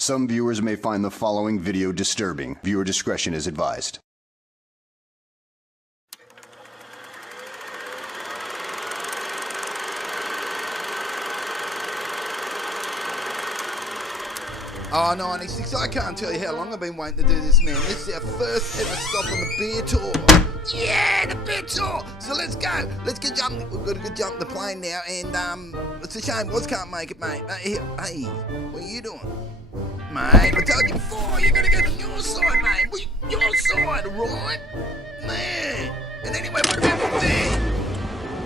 Some viewers may find the following video disturbing. Viewer discretion is advised. Oh, 96, I can't tell you how long I've been waiting to do this, man. This is our first ever stop on the beer tour. Yeah, the beer tour. So let's go. Let's get jumping. We've got to get jump the plane now, and it's a shame Woz can't make it, mate. Hey, what are you doing? Mate, I told you before, you gotta go to your side, mate. Your side, right? Man. And anyway, what about me?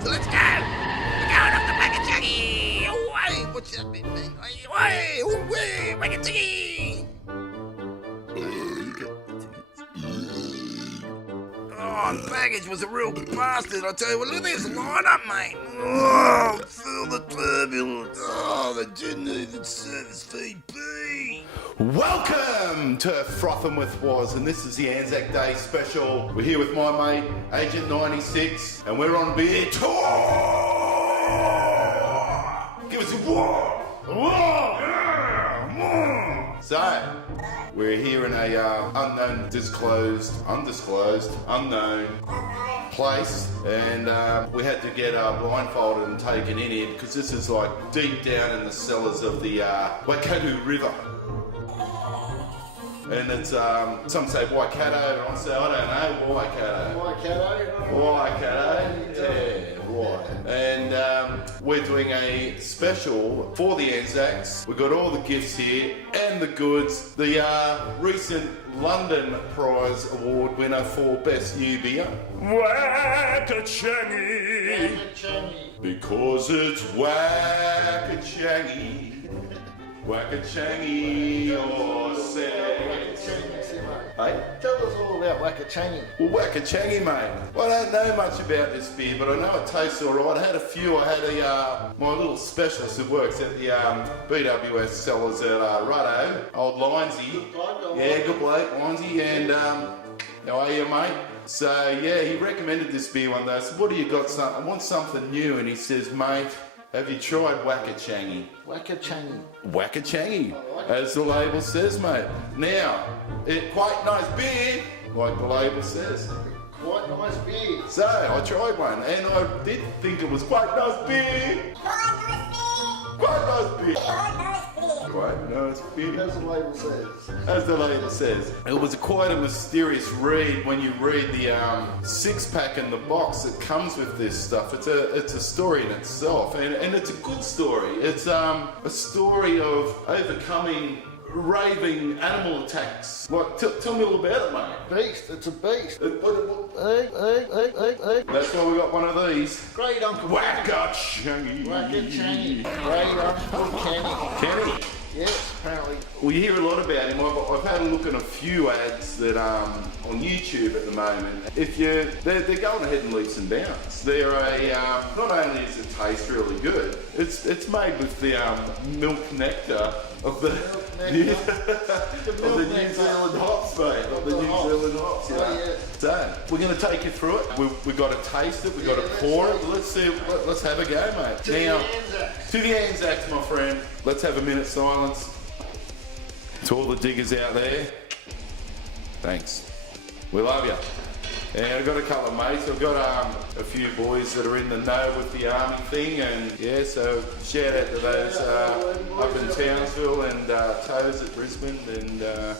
So let's go. We're going off the back of Juggy. Away. What's that, man? Away, back of Juggy. Oh, the baggage was a real bastard. I tell you what, look at this lineup, mate. Oh, feel the turbulence. Oh, they didn't even service VP. Welcome to Frothin with Woz, and this is the Anzac Day special. We're here with my mate, Agent 96, and we're on beer tour. Give us a war. So, we're here in a undisclosed, unknown place, and we had to get blindfolded and taken in here because this is like deep down in the cellars of the Waikato River. And it's, some say Waikato, and I say, I don't know, Waikato, yeah, right. And we're doing a special for the Anzacs. We've got all the gifts here and the goods. The recent London Prize Award winner for Best New Beer. Wackachangy. Because it's Wackachangy. Wackachangy or say. Hey? Tell us all about Wackachangy. Well, Wackachangy, mate. Well, I don't know much about this beer, but I know it tastes alright. I had a few. I had my little specialist who works at the BWS cellars at Ruddo, old Lindsay. Yeah, good bloke, Lindsay. And how are you, mate? So, yeah, he recommended this beer one day. I said, what do you got? I want something new. And he says, mate, have you tried Wackachangy? Wackachangy. Wackachangy, as the label says, mate. Now, quite nice beer, like the label says. Quite nice beer. So, I tried one, and I did think it was quite nice beer. Quite nice beer. Quite nice beer. As the label says. As the label says. It was quite a mysterious read when you read the six-pack in the box that comes with this stuff. It's a story in itself, and it's a good story. It's a story of overcoming raving animal attacks. Like, tell me all about it, mate. Beast, it's a beast. Hey. That's why we got one of these. Great Uncle Wackachangy. Wackachangy. Great Uncle Kenny. Kenny. Yes, apparently. We hear a lot about him. I've had a look at a few ads that on YouTube at the moment. They're going ahead in leaps and bounds. They're not only does it taste really good, it's made with the milk nectar of the New Zealand hops, mate. Of the New Zealand hops, yeah. Oh, yeah. So we're going to take you through it. We've got to taste it. We've got to pour it. Let's see. Let's have a go, mate. To the Anzacs. To the Anzacs, my friend. Let's have a minute's silence. To all the diggers out there, thanks. We love you. And I've got a couple of mates. I've got a few boys that are in the know with the army thing, and yeah, so shout out to those up in Townsville and Toes at Brisbane, and Yeah,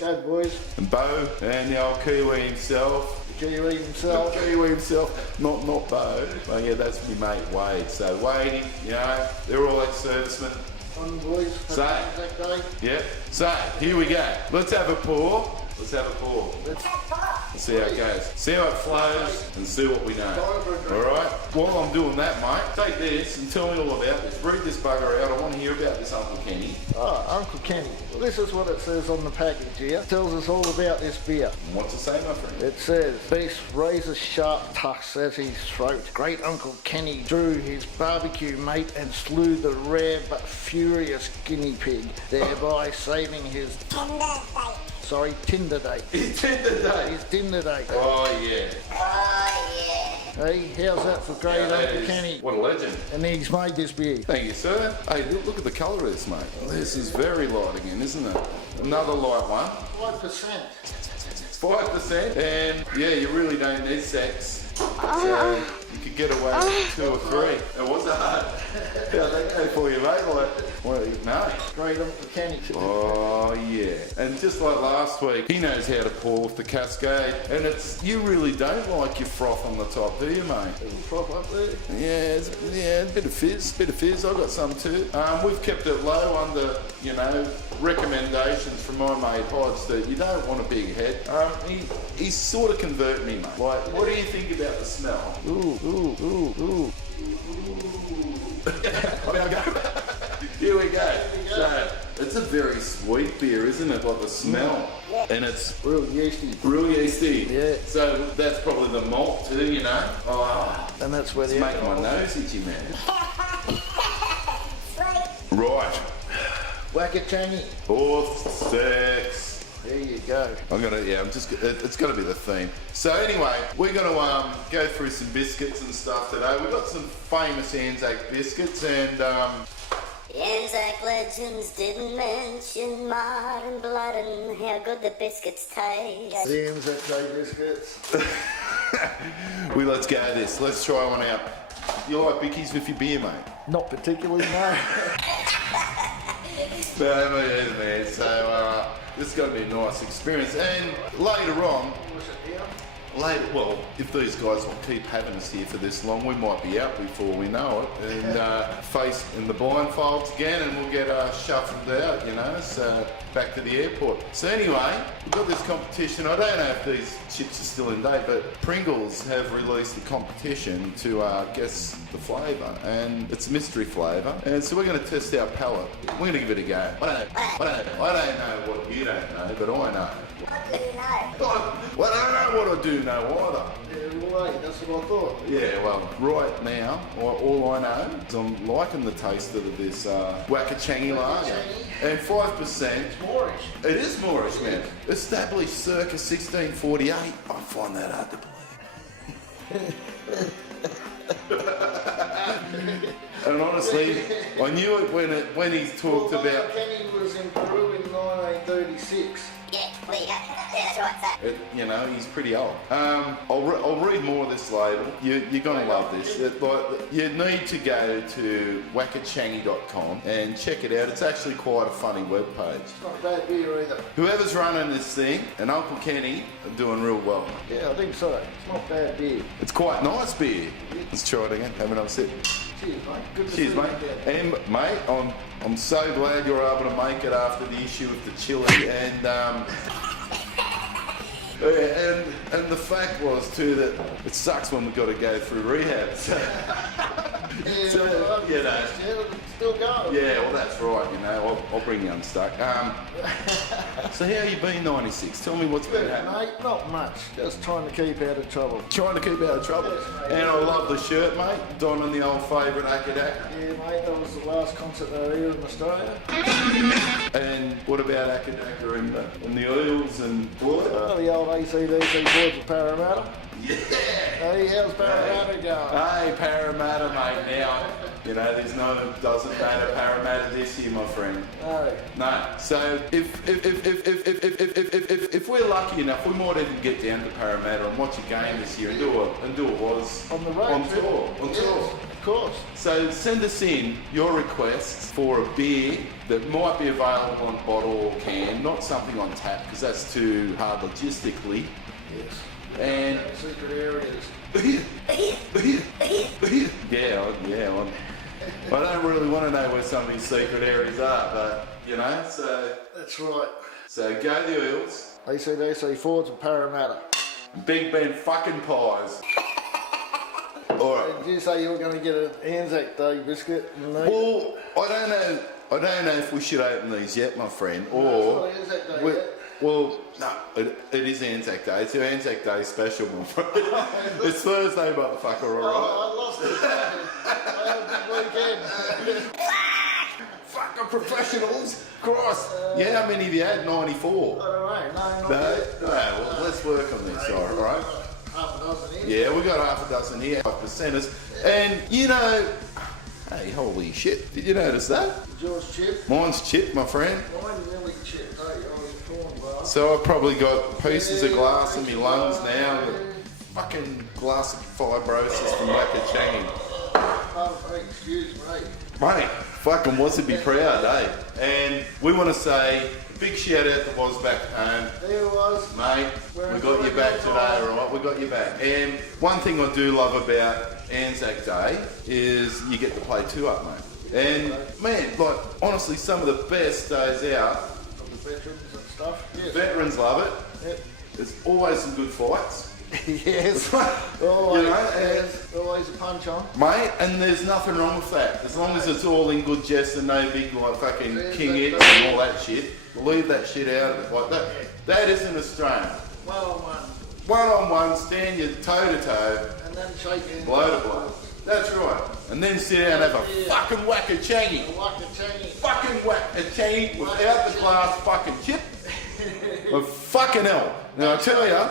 go boys. and Bo and the old Kiwi himself. Kiwi himself. Kiwi himself, not Bo. Well, yeah, that's my mate Wade. So Wade, you know, they're all ex-servicemen. On boys. So, Anzac Day. Yep. So, here we go. Let's have a pour. Let's have a pour. Let's see how it goes. See how it flows and see what we know. Alright? While I'm doing that, mate, take this and tell me all about this. Read this bugger out. I want to hear about this Uncle Kenny. Oh, Uncle Kenny. Well, this is what it says on the package here. It tells us all about this beer. What's it say, my friend? It says, beast razor sharp tucks at his throat. Great Uncle Kenny drew his barbecue mate and slew the rare but furious guinea pig, thereby saving his Tinder date. His Tinder date. His Tinder date. Oh, yeah. Hey, how's that for great Uncle Kenny? What a legend. And he's made this beer. Thank you, sir. Hey, look at the colour of this, mate. This is very light again, isn't it? Another light one. 5%. 5%. And yeah, you really don't need sex. So you could get away with 2 or 3. It was hard. How'd that go for you, mate? No. Great Uncle Kenny. Oh yeah, and just like last week, he knows how to pour with the Cascade, and you really don't like your froth on the top, do you, mate? Froth up there. Yeah, a bit of fizz. I got some too. We've kept it low under, recommendations from my mate Hodge that you don't want a big head. He's sort of converting me, mate. Like, what do you think about the smell? Ooh. Here we go. So, it's a very sweet beer, isn't it? Like the smell. And it's Real yeasty. real yeasty. Yeah. So that's probably the malt too, Oh, And that's where it's the making my nose itchy, man. Right. Wakachangi. 4th, 6. There you go. It's gonna be the theme. So anyway, we're gonna go through some biscuits and stuff today. We've got some famous Anzac biscuits and The Anzac legends didn't mention modern blood and how good the biscuits taste. The Anzac Day biscuits. let's go this. Let's try one out. You like bickies with your beer, mate? Not particularly, no. No, man. So this is going to be a nice experience. And later on, if these guys will keep having us here for this long, we might be out before we know it, and face in the blindfolds again, and we'll get shuffled out, so back to the airport. So anyway, we've got this competition. I don't know if these chips are still in date, but Pringles have released a competition to guess the flavour, and it's a mystery flavour, and so we're going to test our palate. We're going to give it a go. I don't know what you don't know, but I know. What do you know? Well, I don't know what I do know either. Yeah, right, that's what I thought. Yeah, well, right now, all I know is I'm liking the taste of this Wakachangi lager. And 5%. It's Moorish. It is Moorish, man. Established circa 1648. I find that hard to believe. And honestly, I knew it when he talked about. Kenny was in Peru in 1936. Yeah, there you go. Yeah, that's right. So. He's pretty old. I'll read more of this later. You're gonna love this. You need to go to wakachangi.com and check it out. It's actually quite a funny webpage. It's not a bad beer either. Whoever's running this thing and Uncle Kenny are doing real well. Yeah, I think so. It's not bad beer. It's quite nice beer. Let's try it again. Have another sip. Cheers, mate. Good to Cheers, see you mate. again. And mate, I'm so glad you're able to make it after the issue with the chili and and the fact was too that it sucks when we've got to go through rehab. So, Yeah, so, well, you know. it's still going. Yeah, well that's right. I'll bring you unstuck. So how you been, 96? Tell me what's been Good, happening. mate. Not much. Just trying to keep out of trouble. Trying to keep out of trouble. And I love the shirt, mate. Donning the old favourite Akadak. Yeah, mate. That was the last concert they were here in Australia. And what about Akadaka and the Eels and what? The old ACDC boys of Parramatta. Yeah. Hey, how's Parramatta going? Hey, Parramatta, mate. Now, doesn't matter Parramatta this year, my friend. No. So if we're lucky enough, we might even get down to Parramatta and watch a game this year and do a was On the road. on tour. Yes, of course. So send us in your requests for a beer that might be available on bottle or can, not something on tap because that's too hard logistically. Yes. And Secret areas. I don't really want to know where some of these secret areas are, but so That's right. so go the Eels, ACDC Fords of Parramatta. Big Ben fucking pies. All right. Did you say you were going to get an Anzac Day biscuit? No. Well, I don't know if we should open these yet, my friend, it's or not Anzac Day we- yet. well, no, it is Anzac Day. It's your Anzac Day special, my friend. It's Thursday, motherfucker, all right? I lost it. I had a big weekend. Fucking professionals. Christ. Yeah, how many have you had? 94. I don't know. No, not No? yet. No, well, let's work on this, all right? Half a dozen here. Yeah, we got half a dozen here, 5%ers. And you know, hey, holy shit, did you notice that? Yours chipped? Mine's chipped, my friend. Mine nearly chipped, I was torn glass. So I've probably got pieces of glass in my lungs now. The fucking glass of fibrosis from Wakachangi. Oh, excuse me. Mate, fucking was to be proud, eh? And we want to say a big shout out to Woz back home. There it was. Mate, we got you back today, alright? We got you back. And one thing I do love about Anzac Day is you get to play two up, mate. And man, like honestly, some of the best days out. Of the veterans and stuff. Yes. Veterans love it. Yep. There's always some good fights. Yes. You Always, know, and- yes. Always a punch on. Mate, and there's nothing wrong with that. As long as it's all in good jest and no big like fucking Yeah, king that- X and all that shit. Leave that shit out of it. Like that. That isn't Australian. One-on-one. One-on-one, stand you toe-to-toe, And then shake hands. blow to blow. That's right. And then sit down and have a fucking Wakachangi. Wakachangi. Fucking Wakachangi without the glass fucking chip. Well, fucking hell. Now I tell ya,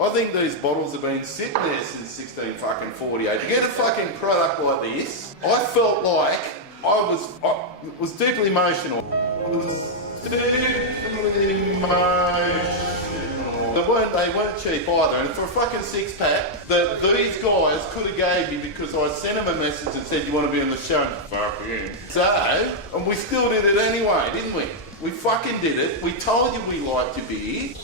I think these bottles have been sitting there since 1648. To get a fucking product like this, I felt like I was deeply emotional. I was deeply emotional. They weren't cheap either, and for a fucking six pack that these guys could have gave me because I sent them a message and said you want to be on the show. Fuck you. So, and we still did it anyway, didn't we? We fucking did it. We told you we liked your beer.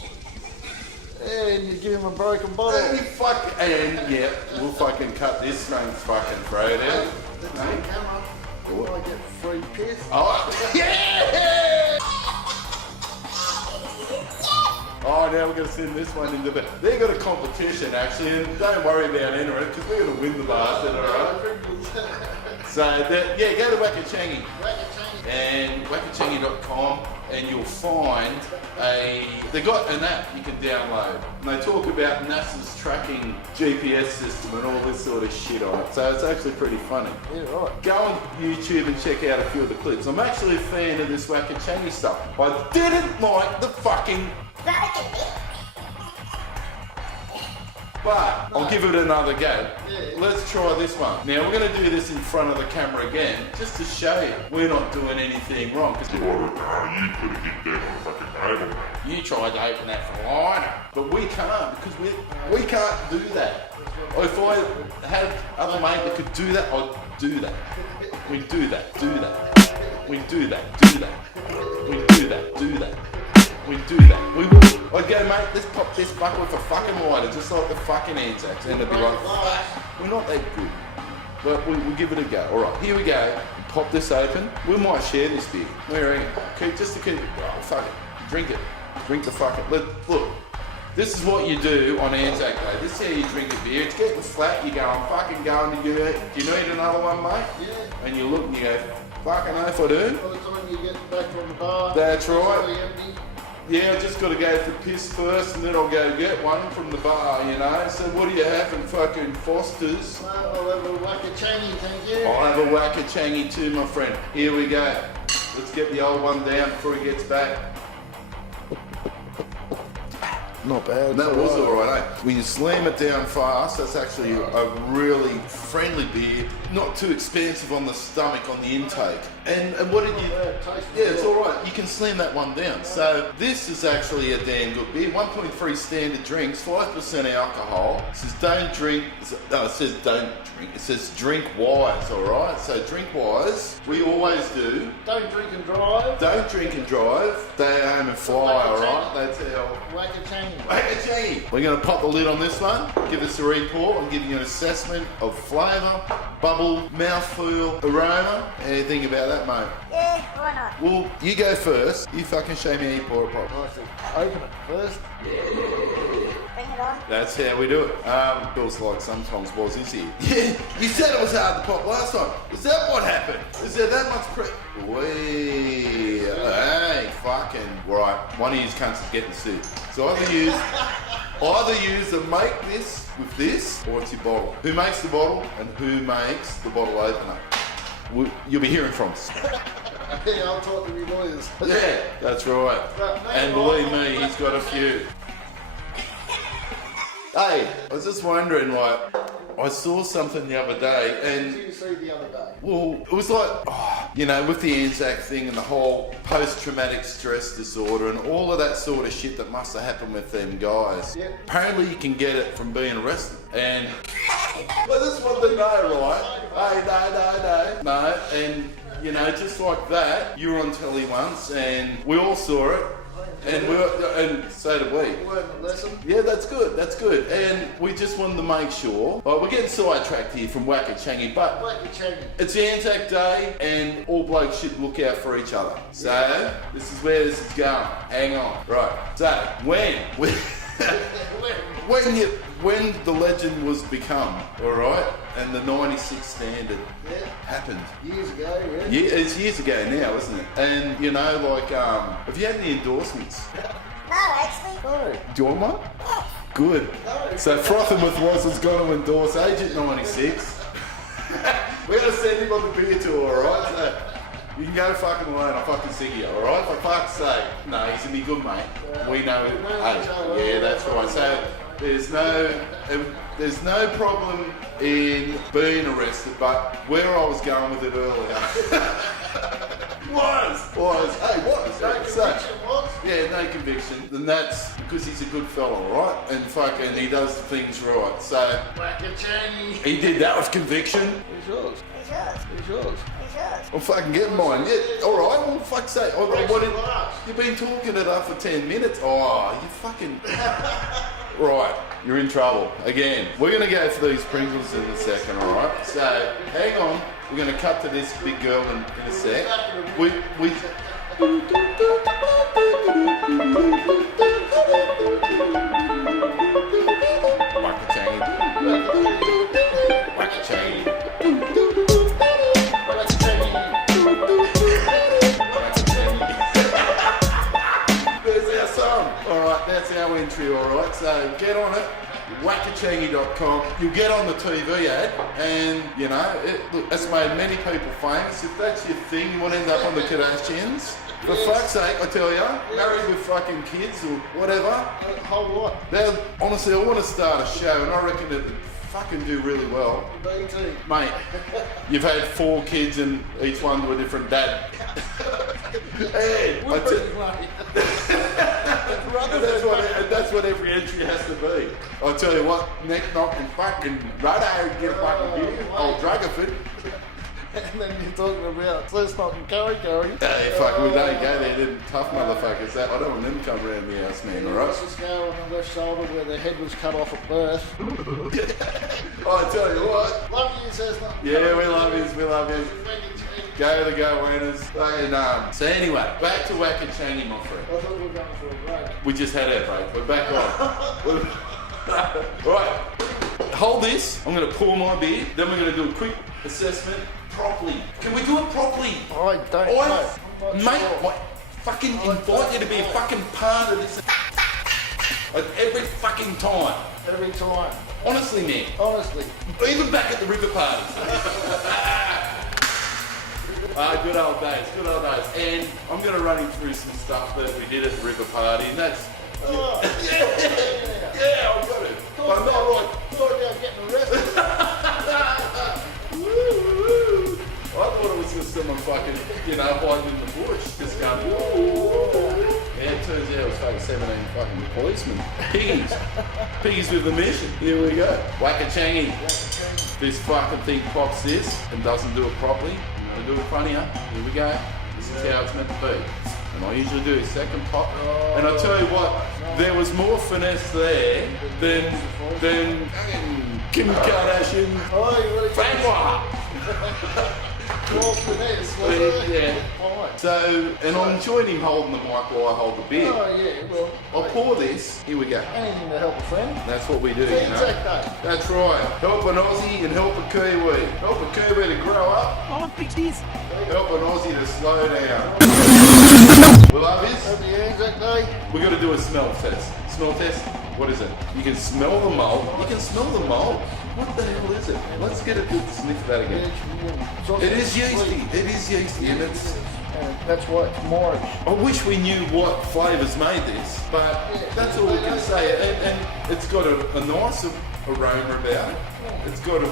And you give him a broken bottle. And yeah, we'll fucking cut this thing's fucking throat out. That's on camera. You might get free piss. Oh, yeah! Oh, now we're going to send this one into the... They've got a competition, actually, and don't worry about entering it, because we're going to win the bastard, alright? So, yeah, go to Wakachangi. And wakachangi.com, and you'll find they got an app you can download. And they talk about NASA's tracking GPS system and all this sort of shit on it. So it's actually pretty funny. Yeah, right. Go on YouTube and check out a few of the clips. I'm actually a fan of this Wakachangi stuff. I didn't like the fucking... But I'll give it another go. Let's try this one. Now we're going to do this in front of the camera again, just to show you we're not doing anything wrong. Cause You could have hit that on the fucking table. you tried to open that for liner, but we can't because we can't do that. If I had other mate that could do that, I'd do that. We do that. Do that. We do that. Do that. We do that. Do that. We do that. We would. I'd go, mate, let's pop this fucker with a fucking lighter, just like the fucking Anzacs. And they'd be like, fuck, we're not that good. But we'll give it a go. Alright, here we go. Pop this open. We might share this beer. Where are you? Okay, just to keep it. Oh, fuck it. Drink it. Drink the fucking. Look, this is what you do on Anzac Day. This is how you drink a beer. It's getting flat. You go, I'm fucking going to do it. Do you need another one, mate? Yeah. And you look and you go, fucking oath I do. By the time you get back from the bar, That's right. it's really empty. Yeah, I just got to go for piss first and then I'll go get one from the bar, you know. So what do you have in fucking Foster's? I'll have a Wakachangi, thank you. I'll have a Wakachangi too, my friend. Here we go. Let's get the old one down before he gets back. Not bad. That was alright, eh? When you slam it down fast, that's actually a really friendly beer. Not too expensive on the stomach, on the intake. And what did you... Yeah, it's alright. You can slam that one down. So this is actually a damn good beer. 1.3 standard drinks, 5% alcohol. It says don't drink... No, it says don't drink. It says drink wise, alright? So drink wise. We always do. Don't drink and drive. Don't drink and drive. Stay home and fly, alright? That's our... Wakachangi. Wakachangi. We're going to pop the lid on this one, give us a report and give you an assessment of flavour, bubble, mouthfeel, aroma. Anything about that, mate? Yeah, why not? Well, you go first. You fucking show me how you pour it properly. Open it first. Bring it on. That's how we do it. Feels like sometimes Woz is here. Yeah, you said it was hard to pop last time. Is that what happened? Is there that much Wee. Hey, fucking. Right, one of you cunts is getting sued. So either use and make this with this, or it's your bottle. Who makes the bottle and who makes the bottle opener? You'll be hearing from us. Yeah, I'll talk to your lawyers. Yeah, that's right. And believe me, he's got a few. Hey, I was just wondering, like, I saw something the other day, What and did you see the other day? well, it was like, you know, with the Anzac thing and the whole post-traumatic stress disorder and all of that sort of shit that must have happened with them guys. Yeah. Apparently you can get it from being arrested. And I just want to know, right? Hey, no. And, you know, just like that, you were on telly once and we all saw it. And so did we. Learn a lesson. Yeah, that's good. And we just wanted to make sure. We're getting sidetracked here from Wackachangi, but it's Anzac Day and all blokes should look out for each other. So, this is where this is going. Hang on. Right. So, when the legend was become, alright, and the 96 standard happened. Years ago, yeah. Yeah, it's years ago now, isn't it? And, you know, like, have you had any endorsements? No, actually. No. Do you want one? Good. So Frothin with WOZ has gone to endorse Agent 96. We're going to send him on the beer tour, alright? So you can go fucking alone, I'm fucking sick of you, alright? For fuck's sake. No, he's going to be good, mate. We know it. Hey, yeah, that's right. So there's no problem in being arrested, but where I was going with it earlier. Was. Hey, was. Yeah, no conviction. And that's because he's a good fella, right? And fucking he does things right. So he did that with conviction. Who's yours? Who's yours? I'm fucking getting mine. Yeah, alright, well fuck's sake. You've been talking it up for 10 minutes. Oh, you fucking right, you're in trouble. Again. We're gonna go for these Pringles in a second, alright? So hang on. We're gonna cut to this big girl in a sec. We There's our song. Alright, that's our entry, alright? So get on it. Wackachangi.com. You'll get on the TV ad, and you know, look, that's made many people famous. If that's your thing, you want to end up on the Kardashians. For fuck's sake, I tell ya, married with fucking kids or whatever. A whole lot. Now, honestly, I want to start a show, and I reckon it'd fucking do really well. Me too. Mate, you've had 4 kids and each one to a different dad. Hey, that's what every entry has to be. I'll tell you what, neck knocking fucking righto, get fucking you, old Druggerford. And then you're talking about first knocking curry. Hey, fuck, we don't go there, them tough motherfuckers. I don't want them to come around the house, man, alright? Let's just go on the left shoulder where the head was cut off at birth. I tell you what. Love you, says not. Yeah, we love you. Go the go winners. And, so anyway, back to Wackachangi, my friend. I thought we were going for a break. We just had our break. We're back on. Right. Hold this. I'm going to pour my beer. Then we're going to do a quick assessment properly. Can we do it properly? I don't know. Mate, I fucking invite you to be a fucking part of this. Every fucking time. Every time. Honestly, man. Honestly. Even back at the river parties. Good old days. And I'm going to run him through some stuff that we did at the river party, and that's... Yeah, I've got it. But not like... Thought about getting arrested. I thought it was just someone fucking, you know, hiding in the bush, just going, woo. Yeah, it turns out it was fucking 17 fucking policemen. Piggies with a mission. Here we go. Wackachangi. This fucking thing pops this and doesn't do it properly. I'm gonna do it in front of you. Here we go. This is how it's meant to be. And I usually do a second pop. And I tell you what, there was more finesse there than Kim Kardashian. Fanwa. Yeah. So, and I enjoyed him holding the mic while I hold the beer. Oh yeah, well. I'll pour this. Here we go. Anything to help a friend. That's what we do, It's you know. Anzac Day. That's right. Help an Aussie and help a Kiwi. Help a Kiwi to grow up. Oh, fix this. Help an Aussie to slow down. We love this. Happy Anzac Day. We're going to do a smell test. Smell test? What is it? You can smell the mold. You can smell the mold. What the hell is it? Let's get a good sniff of that again. It is yeasty. It is yeasty, and And that's why it's Moorish. I wish we knew what flavours made this, but that's all we can say. And it's got a nice aroma about it. It's got a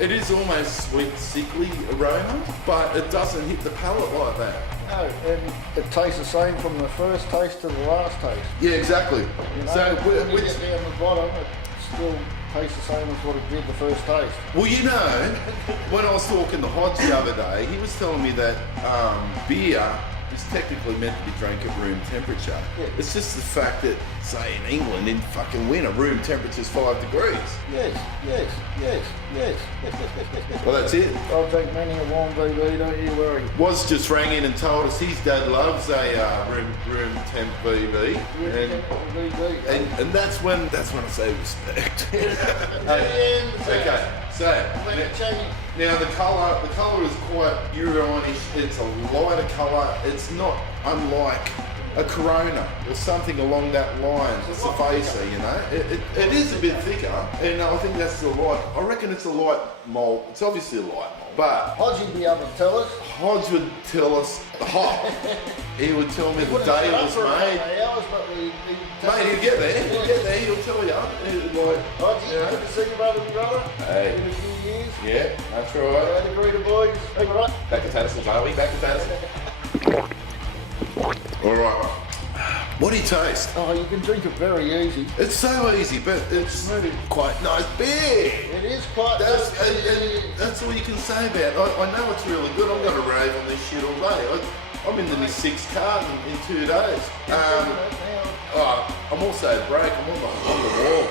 it is almost sweet, sickly aroma, but it doesn't hit the palate like that. No, and it tastes the same from the first taste to the last taste. Yeah, exactly. You know, So, when you get down the bottom, it still tastes the same as what it did the first taste. well, you know, when I was talking to Hodge the other day, he was telling me that beer is technically meant to be drank at room temperature. Yeah. It's just the fact that, say, in England, in fucking winter, room temperature's 5 degrees. Yes. Well, that's it. I'll drink many a warm VB, don't you worry. Woz just rang in and told us his dad loves a room temp VB, and that's when I say respect. Okay, so now the colour is quite urine-ish. It's a lighter colour. It's not unlike a Corona or something along that line. It's a facer, you know. It is a bit thicker, and I think that's the light. I reckon it's a light malt. It's obviously a light malt, but Hodge would be able to tell us. Hodge would tell us. He would tell me the day it was made. Mate, he'll get there. He'll tell you. Like, Hodge, you know. good to see you, brother. Hey. In a few years. Yeah, that's right. Glad to greet the boys. All right. Back to Tattersall, are we? Back to Tattersall. All right. What do you taste? Oh, you can drink it very easy. It's so easy, but it's really quite nice beer. It is quite That's all you can say about it. I know it's really good. I'm going to rave on this shit all day. I'm into my 6th carton in 2 days. I'm also broke. I'm on the wall.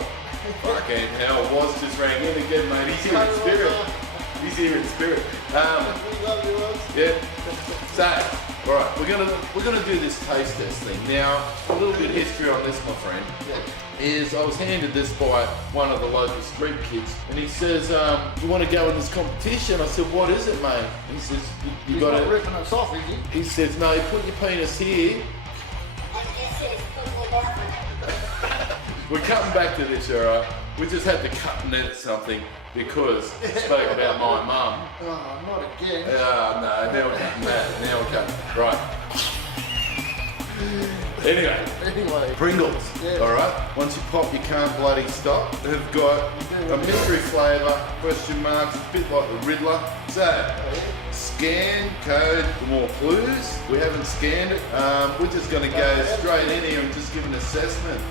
Fucking hell, Woz just rang in again, mate. He's here in spirit. He's here in spirit. Yeah. So, all right, we're gonna do this taste test thing now. A little bit of history on this, my friend. Is I was handed this by one of the local street kids, and he says, "You want to go in this competition?" I said, "What is it, mate?" He says, "You got it." Ripping us off, is he? He says, "No, you put your penis here." We're cutting back to this, all right? We just had to cut and edit something because it spoke about my mum. Oh, not again. No, now we're cutting that. Now we're cutting. Right. Anyway, Pringles, Yeah. all right? Once you pop, you can't bloody stop. They've got a mystery flavour, question marks, a bit like the Riddler. So, scan, code for more clues. We haven't scanned it. We're just going to go straight in here and just give an assessment.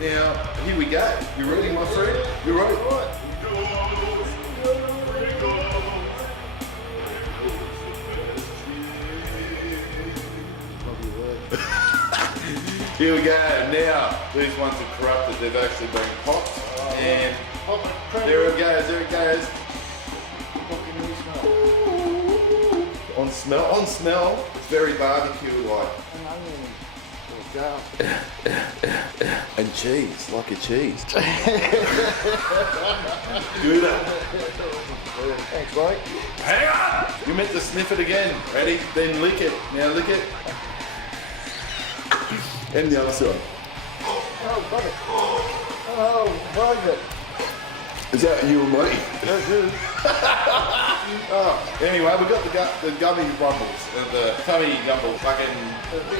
Now, here we go. You ready, my friend? You ready? Here we go. Now, these ones are corrupted. They've actually been popped. And there it goes. There it goes. What can you smell? On smell, it's very barbecue-like. And cheese, like a cheese. Good. Thanks, mate. Hang on! You meant to sniff it again. Ready? Then lick it. Now lick it. And the other side. Oh, got it. Oh, private. Is that you and me? Anyway, we got the gummy rumbles, the tummy gumble, fucking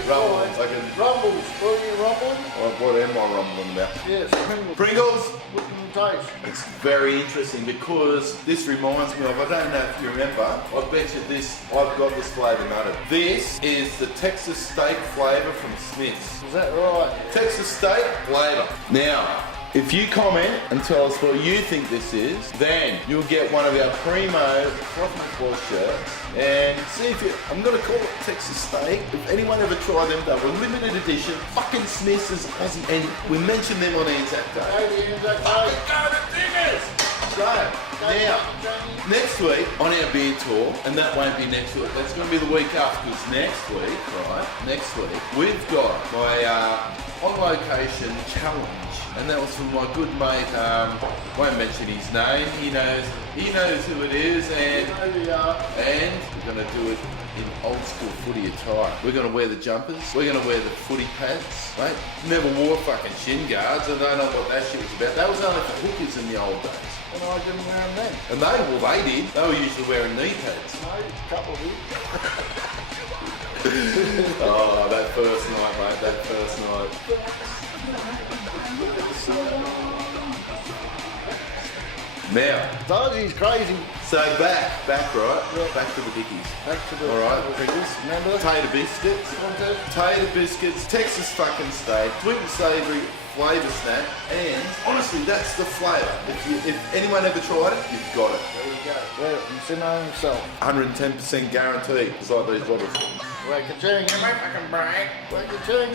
rumble, fucking Rumbles. What are you rumbling? What am I rumbling about? Yes, Pringles. Pringles. What can you taste? It's very interesting because this reminds me of, I don't know if you remember, I bet you this, I've got this flavour nutted. This is the Texas steak flavour from Smith's. Is that right? Texas steak flavour. Now, if you comment and tell us what you think this is, then you'll get one of our primo FROTHIN WITH WOZ shirts. And see if you, I'm going to call it Texas steak. If anyone ever tried them, they were limited edition. Fucking Smith's is awesome. And we mentioned them on Anzac Day. Go the Diggers! So, now, next week on our beer tour, and that won't be next week, that's going to be the week after, because next week, right, next week, we've got my on-location challenge, and that was from my good mate, won't mention his name, he knows who it is, and we're going to do it in old school footy attire. We're going to wear the jumpers, we're going to wear the footy pads, right? Never wore fucking shin guards, I don't know what that shit was about. That was only for hookers in the old days. And I didn't wear them then. And they did. They were usually wearing knee pads. No, a couple of you. Oh, that first night, mate, that first night. Now, Told you he's crazy. so back, right? Back to the Dickies. Back to the All right. Dickies, remember? Potato biscuits. Potato biscuits, Texas fucking steak, sweet and savoury flavour snack, and honestly, that's the flavour. If anyone ever tried it, you've got it. There you go. Well, he's sitting on himself. 110% guaranteed. It's like these bottles. Whack-a-ching. Whack-a-ching.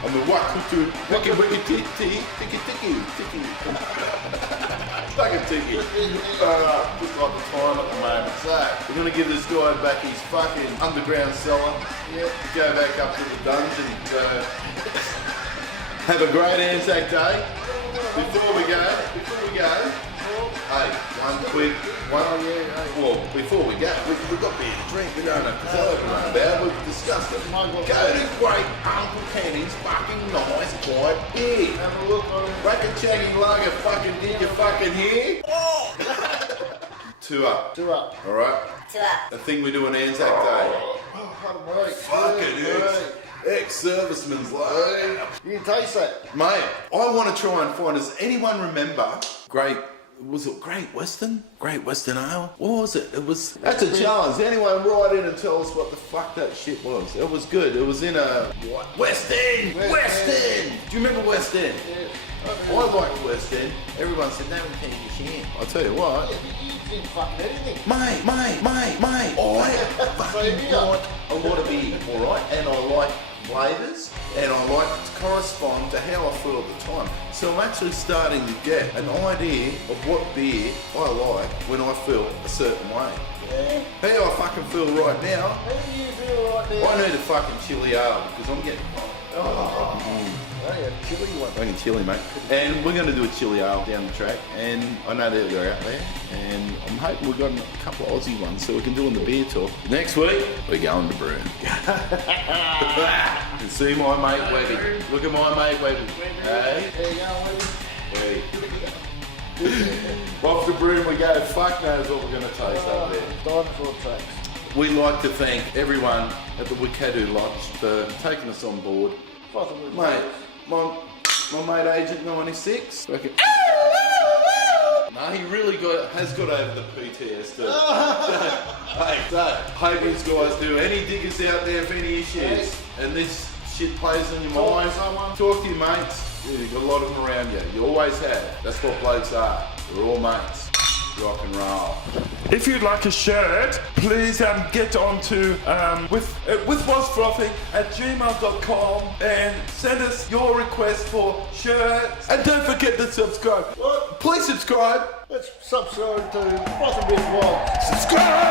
I'm the walking through wicky tiki. Fucking tiki. Just like the time at the moment. So, we're gonna give this guy back his fucking underground cellar. Yeah. Go back up to the dungeon. Have a great Anzac Day. Before we go, hey, well, before we go, we've got beer to drink. We don't have to tell everyone about it. We've discussed it. Go to Great Uncle Kenny's fucking nice white beer. Have a look on him. Rack-a-chaggy lager fucking did you fucking hear? Two up. Alright? 2 up. The thing we do on Anzac Day. Fucking Ex-serviceman's like. You taste that? Mate, I want to try and find, does anyone remember Great Western? Great Western Ale? What was it? That's a challenge. Anyone write in and tell us what the fuck that shit was. It was good. It was in a... West End! Do you remember West End? Yeah. I liked West End. Everyone said, no, we can't get your shit. I'll tell you what. You didn't fucking anything. Mate, I fucking want a lot of beer, alright? And I like flavours, and I like to correspond to how I feel at the time. So I'm actually starting to get an idea of what beer I like when I feel a certain way. Yeah. How I fucking feel right now, How do you feel right now? I need a fucking chili ale because I'm getting... Yeah, chili one. Fucking chili, mate. And we're going to do a chili ale down the track, and I know that they're out there, and I'm hoping we've got a couple of Aussie ones so we can do on the beer talk. Next week, we're going to Broome. You see my mate Webby. Look at my mate Webby. Hey? There you go, Webby. Off to Broome we go. Fuck knows what we're going to taste up there. Dinosaur tracks. We'd like to thank everyone at the Wikadu Lodge for taking us on board. Frothin with Mate, Woz. my mate Agent 96. Fucking no, he really has got over the PTSD. Hey, so, hope these guys do. Any diggers out there for any issues, and this shit plays on your mind, talk to your mates. Yeah, you've got a lot of them around you. You always have. That's what blokes are. We're all mates. Rock and roll. If you'd like a shirt, please get on to withwozfrothing@gmail.com and send us your request for shirts. And don't forget to subscribe. Please subscribe. Let's subscribe to Frothin with Woz. Subscribe!